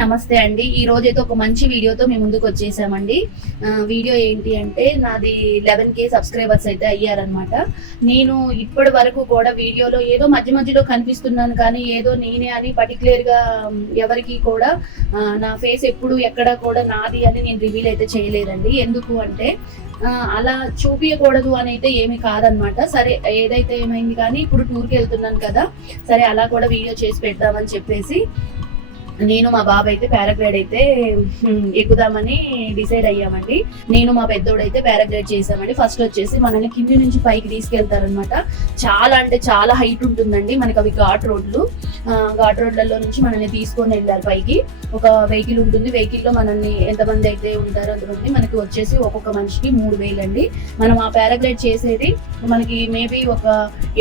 నమస్తే అండి. ఈ రోజు అయితే ఒక మంచి వీడియోతో మేము ముందుకు వచ్చేసామండి. వీడియో ఏంటి అంటే నాది లెవెన్ కే సబ్స్క్రైబర్స్ అయితే అయ్యారనమాట నేను ఇప్పటి వరకు కూడా వీడియోలో ఏదో మధ్య మధ్యలో కనిపిస్తున్నాను కానీ ఏదో నేనే అని పర్టికులర్గా ఎవరికి కూడా నా ఫేస్ ఎప్పుడు ఎక్కడ కూడా నాది అని నేను రివీల్ అయితే చేయలేదండి. ఎందుకు అంటే అలా చూపించకూడదు అని అయితే ఏమి కాదనమాట సరే ఏదైతే ఏమైంది కానీ ఇప్పుడు టూర్కి వెళ్తున్నాను కదా సరే అలా కూడా వీడియో చేసి పెడతామని చెప్పేసి నేను మా బాబు అయితే పారాగ్లైడ్ అయితే ఎక్కుదామని డిసైడ్ అయ్యామండి. నేను మా పెద్దోడు అయితే పారాగ్లైడ్ చేసామండి ఫస్ట్ వచ్చేసి మనల్ని కింది నుంచి పైకి తీసుకెళ్తారనమాట చాలా అంటే చాలా హైట్ ఉంటుందండి మనకి అవి ఘాట్ రోడ్లు. ఘాట్ రోడ్లలో నుంచి మనల్ని తీసుకొని వెళ్ళారు పైకి. ఒక వెహికల్ ఉంటుంది. వెహికల్లో మనల్ని ఎంతమంది అయితే ఉంటారో అంతమంది మనకి వచ్చేసి ఒక్కొక్క మనిషికి మూడు వేలు అండి మనం ఆ పారాగ్లైడ్ చేసేది మనకి మేబీ ఒక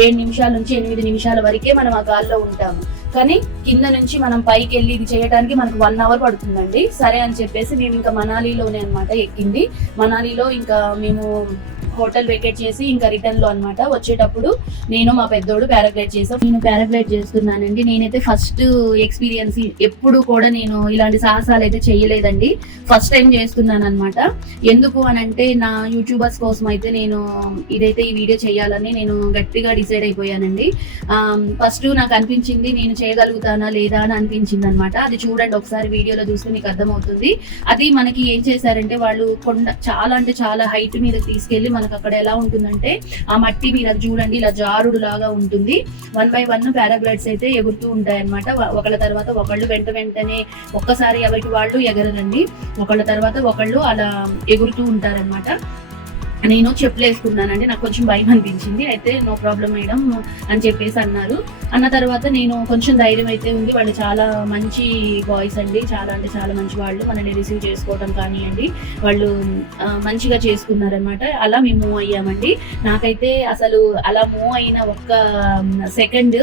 ఏడు నిమిషాల నుంచి ఎనిమిది నిమిషాల వరకే మనం ఆ గాల్లో ఉంటాము. కానీ కింద నుంచి మనం పైకి వెళ్ళి ఇది చేయడానికి మనకు వన్ అవర్ పడుతుందండి. సరే అని చెప్పేసి మేము ఇంకా మనాలిలోనే అనమాట ఎక్కింది. మనాలిలో ఇంకా మేము హోటల్ వెకేట్ చేసి ఇంకా రిటర్న్లో వచ్చేటప్పుడు నేను మా పెద్దోడు పారాగ్లైడ్ చేసాం. నేను పారాగ్లైడ్ చేస్తున్నానండి. నేనైతే ఫస్ట్ ఎక్స్పీరియన్స్ ఎప్పుడు కూడా నేను ఇలాంటి సాహసాలు అయితే చేయలేదండి. ఫస్ట్ టైం చేస్తున్నాను అనమాట ఎందుకు అని అంటే నా యూట్యూబర్స్ కోసం అయితే నేను ఇదైతే ఈ వీడియో చేయాలని నేను గట్టిగా డిసైడ్ అయిపోయానండి. ఫస్ట్ నాకు అనిపించింది నేను చేయగలుగుతానా లేదా అని అనిపించింది అనమాట అది చూడండి ఒకసారి వీడియోలో చూస్తే మీకు అర్థమవుతుంది. అది మనకి ఏం చేశారంటే వాళ్ళు కొండ చాలా అంటే చాలా హైట్ మీద తీసుకెళ్ళి మనకు అక్కడ ఎలా ఉంటుందంటే ఆ మట్టి మీరు చూడండి ఇలా జారుడు లాగా ఉంటుంది. వన్ బై వన్ పారాగ్లైడ్స్ అయితే ఎగురుతూ ఉంటాయి అనమాట ఒకళ్ళ తర్వాత ఒకళ్ళు వెంట వెంటనే ఒక్కసారి ఎవరికి వాళ్ళు ఎగరదండి ఒకళ్ళ తర్వాత ఒకళ్ళు అలా ఎగురుతూ ఉంటారనమాట నేను చెప్పులు వేసుకున్నానండి నాకు కొంచెం భయం అనిపించింది. అయితే నో ప్రాబ్లం మేడం అని చెప్పేసి అన్నారు. అన్న తర్వాత నేను కొంచెం ధైర్యం అయితే ఉంది. వాళ్ళు చాలా మంచి బాయ్స్ అండి. చాలా అంటే చాలా మంచి వాళ్ళు. మనల్ని రిసీవ్ చేసుకోవడం కానివ్వండి. వాళ్ళు మంచిగా చేసుకున్నారనమాట అలా మేము మూవ్ అయ్యామండి. నాకైతే అసలు అలా మూవ్ అయిన ఒక్క సెకండ్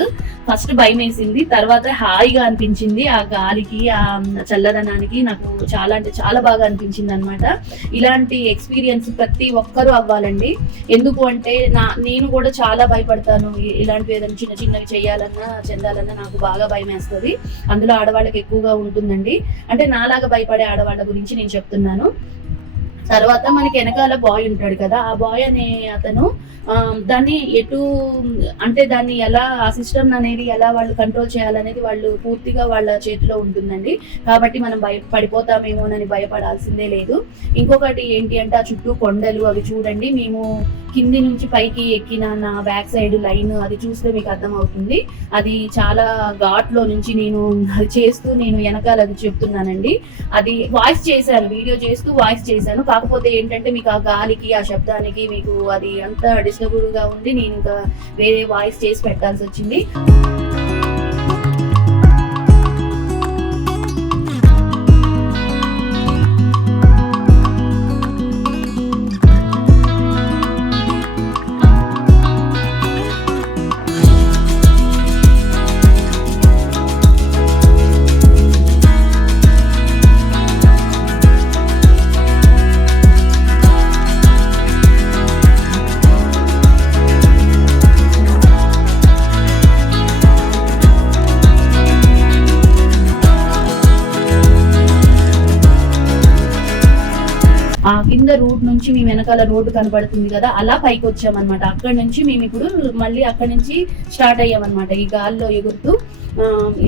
ఫస్ట్ భయం వేసింది. తర్వాత హాయిగా అనిపించింది. ఆ గాలికి ఆ చల్లదనానికి నాకు చాలా అంటే చాలా బాగా అనిపించింది అనమాట ఇలాంటి ఎక్స్పీరియన్స్ ప్రతి ఒక్కరు అవ్వాలండి. ఎందుకు అంటే నా నేను కూడా చాలా భయపడతాను. ఇలాంటివి ఏదైనా చిన్న చిన్నవి చేయాలన్నా చెందాలన్నా నాకు బాగా భయం వేస్తుంది అందులో ఆడవాళ్ళకి ఎక్కువగా ఉంటుందండి. అంటే నాలాగా భయపడే ఆడవాళ్ళ గురించి నేను చెప్తున్నాను. తర్వాత మనకి వెనకాల బాయ్ ఉంటాడు కదా ఆ బాయ్ అనే అతను దాన్ని ఎటు అంటే దాన్ని ఎలా ఆ సిస్టమ్ అనేది ఎలా వాళ్ళు కంట్రోల్ చేయాలనేది వాళ్ళు పూర్తిగా వాళ్ళ చేతిలో ఉంటుందండి. కాబట్టి మనం భయ పడిపోతామేమోనని భయపడాల్సిందే లేదు. ఇంకొకటి ఏంటి అంటే ఆ చుట్టూ కొండలు అవి చూడండి. మేము కింది నుంచి పైకి ఎక్కిన నా బ్యాక్ సైడ్ లైన్ అది చూస్తే మీకు అర్థమవుతుంది. అది చాలా ఘాట్లో నుంచి నేను అది చేస్తూ నేను వెనకాల అది చెప్తున్నానండి. అది వాయిస్ చేశాను వీడియో చేస్తూ వాయిస్ చేశాను. కాకపోతే ఏంటంటే మీకు ఆ గాలికి ఆ శబ్దానికి మీకు అది అంత డిస్టర్బ్గా ఉండి నేను ఇంకా వేరే వాయిస్ చేసి పెట్టాల్సి వచ్చింది. కింద రూట్ నుంచి మేము వెనకాల రోడ్డు కనబడుతుంది కదా అలా పైకి వచ్చామన్నమాట. అక్కడ నుంచి మేము ఇప్పుడు మళ్ళీ అక్కడ నుంచి స్టార్ట్ అయ్యామన్నమాట ఈ గాల్లో ఎగురుతూ.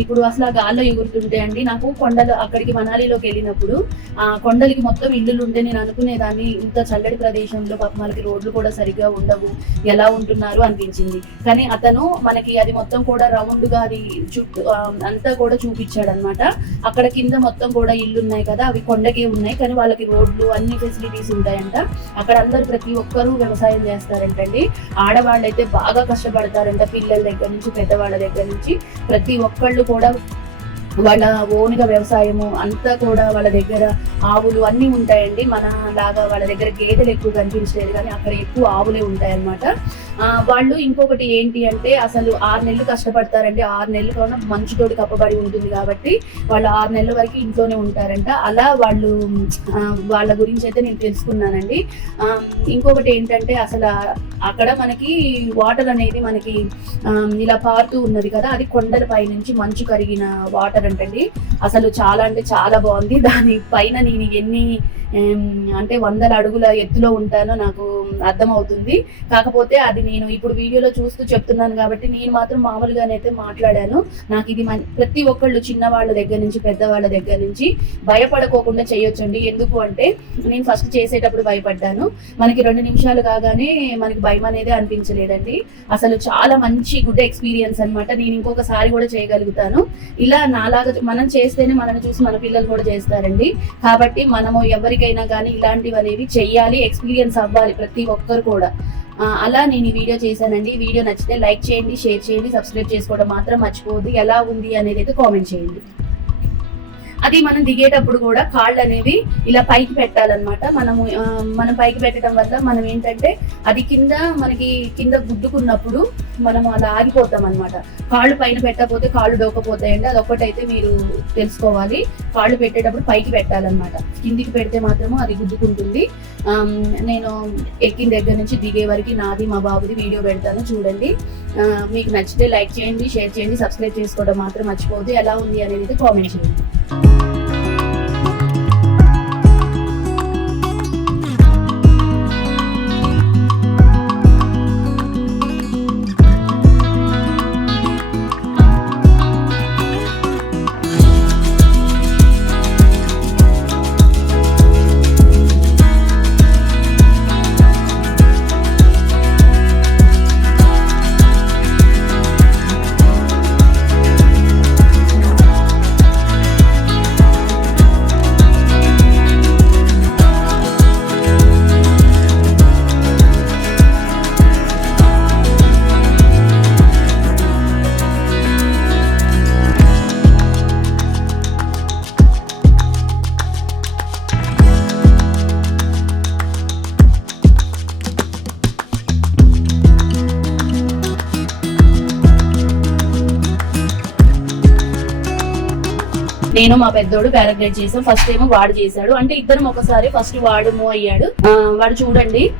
ఇప్పుడు అసలు ఆ గాల్లో ఎగురుతుంటే అండి నాకు కొండలు అక్కడికి మనాలిలోకి వెళ్ళినప్పుడు ఆ కొండలకి మొత్తం ఇల్లులు ఉంటే నేను అనుకునేదాన్ని ఇంత చల్లటి ప్రదేశంలో పాపం రోడ్లు కూడా సరిగ్గా ఉండవు ఎలా ఉంటున్నారు అనిపించింది. కానీ అతను మనకి అది మొత్తం కూడా రౌండ్గా అది చుట్టూ అంతా కూడా చూపించాడు అనమాట అక్కడ కింద మొత్తం కూడా ఇల్లు ఉన్నాయి కదా అవి కొండకే ఉన్నాయి కానీ వాళ్ళకి రోడ్లు అన్ని ఫెసిలిటీస్ ఉంటాయంట. అక్కడ అందరు ప్రతి ఒక్కరూ వ్యవసాయం చేస్తారంటండి. ఆడవాళ్ళు అయితే బాగా కష్టపడతారంట పిల్లల దగ్గర నుంచి పెద్దవాళ్ళ దగ్గర నుంచి. ప్రతి ఒక్కళ్ళు కూడా వాళ్ళ ఓన్గా వ్యవసాయము అంతా కూడా వాళ్ళ దగ్గర ఆవులు అన్నీ ఉంటాయండి. మన లాగా వాళ్ళ దగ్గర గేదెలు ఎక్కువ కనిపించలేదు కానీ అక్కడ ఎక్కువ ఆవులే ఉంటాయన్నమాట. వాళ్ళు ఇంకొకటి ఏంటి అంటే అసలు ఆరు నెలలు కష్టపడతారండి ఆరు నెలలు కూడా మంచుతోటి కప్పబడి ఉంటుంది కాబట్టి వాళ్ళు ఆరు నెలల వరకు ఇంట్లోనే ఉంటారంట. అలా వాళ్ళు వాళ్ళ గురించి అయితే నేను తెలుసుకున్నానండి. ఇంకొకటి ఏంటంటే అసలు అక్కడ మనకి వాటర్ అనేది మనకి ఇలా పారుతూ ఉన్నది కదా అది కొండల పై నుంచి మంచు కరిగిన వాటర్ అంటండి. అసలు చాలా అంటే చాలా బాగుంది. దాని పైన నేను ఎన్ని అంటే వందల అడుగుల ఎత్తులో ఉంటానో నాకు అర్థమవుతుంది. కాకపోతే అది నేను ఇప్పుడు వీడియోలో చూస్తూ చెప్తున్నాను కాబట్టి నేను మాత్రం మామూలుగానైతే మాట్లాడాను. నాకు ఇది ప్రతి ఒక్కళ్ళు చిన్న వాళ్ళ దగ్గర నుంచి పెద్దవాళ్ళ దగ్గర నుంచి భయపడకోకుండా చేయొచ్చండి. ఎందుకు అంటే నేను ఫస్ట్ చేసేటప్పుడు భయపడ్డాను. మనకి రెండు నిమిషాలు కాగానే మనకి భయం అనేది అనిపించలేదండి. అసలు చాలా మంచి గుడ్ ఎక్స్పీరియన్స్ అన్నమాట. నేను ఇంకొకసారి కూడా చేయగలుగుతాను. ఇలా నాలాగా మనం చేస్తేనే మనల్ని చూసి మన పిల్లలు కూడా చేస్తారండి. కాబట్టి మనము ఎవరికైనా కానీ ఇలాంటివి అనేవి చెయ్యాలి ఎక్స్పీరియన్స్ అవ్వాలి ప్రతి ఒక్కరు కూడా. అలా నేను ఈ వీడియో చేశానండి. వీడియో నచ్చితే లైక్ చేయండి షేర్ చేయండి సబ్స్క్రైబ్ చేసుకోవడం మాత్రం మర్చిపోవద్దు. ఎలా ఉంది అనేది అయితే కామెంట్ చేయండి. అది మనం దిగేటప్పుడు కూడా కాళ్ళు అనేవి ఇలా పైకి పెట్టాలన్నమాట. మనము మనం పైకి పెట్టడం వల్ల మనం ఏంటంటే అది కింద మనకి కింద గుడ్డుకున్నప్పుడు మనం అలా ఆగిపోతాం అనమాట కాళ్ళు పైన పెట్టకపోతే కాళ్ళు డోకపోతాయండి. అదొక్కటైతే మీరు తెలుసుకోవాలి. కాళ్ళు పెట్టేటప్పుడు పైకి పెట్టాలన్నమాట. కిందికి పెడితే మాత్రము అది గుద్దుకుంటుంది. నేను ఎక్కిన దగ్గర నుంచి దిగే వరకు నాది మా బాబుది వీడియో పెడతాను చూడండి. మీకు నచ్చితే లైక్ చేయండి షేర్ చేయండి సబ్స్క్రైబ్ చేసుకోవడం మాత్రం మర్చిపోవద్దు. ఎలా ఉంది అనేది కామెంట్ చేయండి. నేను మా పెద్దోడు పారాగ్లైడ్ చేసాం. ఫస్ట్ ఏమో వాడు చేశాడు. అంటే ఇద్దరం ఒకసారి ఫస్ట్ వాడు మూవ్ అయ్యాడు. వాడు చూడండి.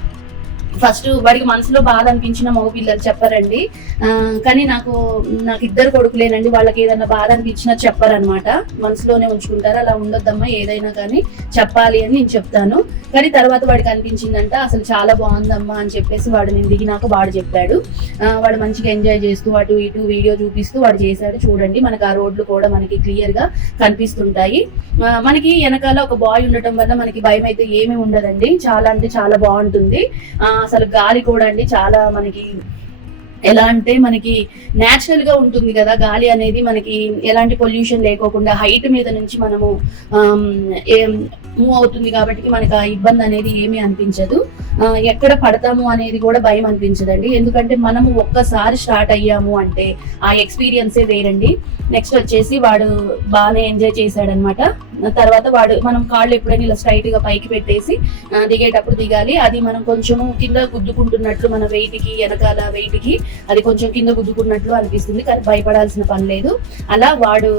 ఫస్ట్ వాడికి మనసులో బాధ అనిపించిన మగ పిల్లలు చెప్పారండి. కానీ నాకు నాకు ఇద్దరు కొడుకులేనండి. వాళ్ళకి ఏదైనా బాధ అనిపించినా చెప్పారనమాట మనసులోనే ఉంచుకుంటారు. అలా ఉండొద్దమ్మా ఏదైనా కానీ చెప్పాలి అని నేను చెప్తాను. కానీ తర్వాత వాడికి అనిపించిందంట అసలు చాలా బాగుందమ్మా అని చెప్పేసి వాడు నేను దిగినాక వాడు చెప్పాడు. వాడు మంచిగా ఎంజాయ్ చేస్తూ అటు ఇటు వీడియో చూపిస్తూ వాడు చేశాడు. చూడండి మనకి ఆ రోడ్లు కూడా మనకి క్లియర్గా కనిపిస్తుంటాయి. మనకి వెనకాల ఒక బాయ్ ఉండటం వల్ల మనకి భయం అయితే ఏమీ ఉండదండి. చాలా అంటే చాలా బాగుంటుంది. ఆ, అసలు గాలి కూడా అండి చాలా మనకి ఎలా అంటే మనకి న్యాచురల్గా ఉంటుంది కదా గాలి అనేది మనకి ఎలాంటి పొల్యూషన్ లేకోకుండా హైట్ మీద నుంచి మనము మూవ్ అవుతుంది కాబట్టి మనకి ఆ ఇబ్బంది అనేది ఏమీ అనిపించదు. ఎక్కడ పడతాము అనేది కూడా భయం అనిపించదండి. ఎందుకంటే మనము ఒక్కసారి స్టార్ట్ అయ్యాము అంటే ఆ ఎక్స్పీరియన్సే వేరండి. నెక్స్ట్ వచ్చేసి వాడు బాగానే ఎంజాయ్ చేశాడనమాట. తర్వాత వాడు మనం కాళ్ళు ఎప్పుడైనా ఇలా స్ట్రైట్గా పైకి పెట్టేసి దిగేటప్పుడు దిగాలి. అది మనం కొంచెము కింద గుద్దుకుంటున్నట్లు మన వెయిట్కి వెనకాల వెయిట్కి అది కొంచెం కింద గుద్దుకున్నట్లు అనిపిస్తుంది. కానీ భయపడాల్సిన పని లేదు. అలా వాడు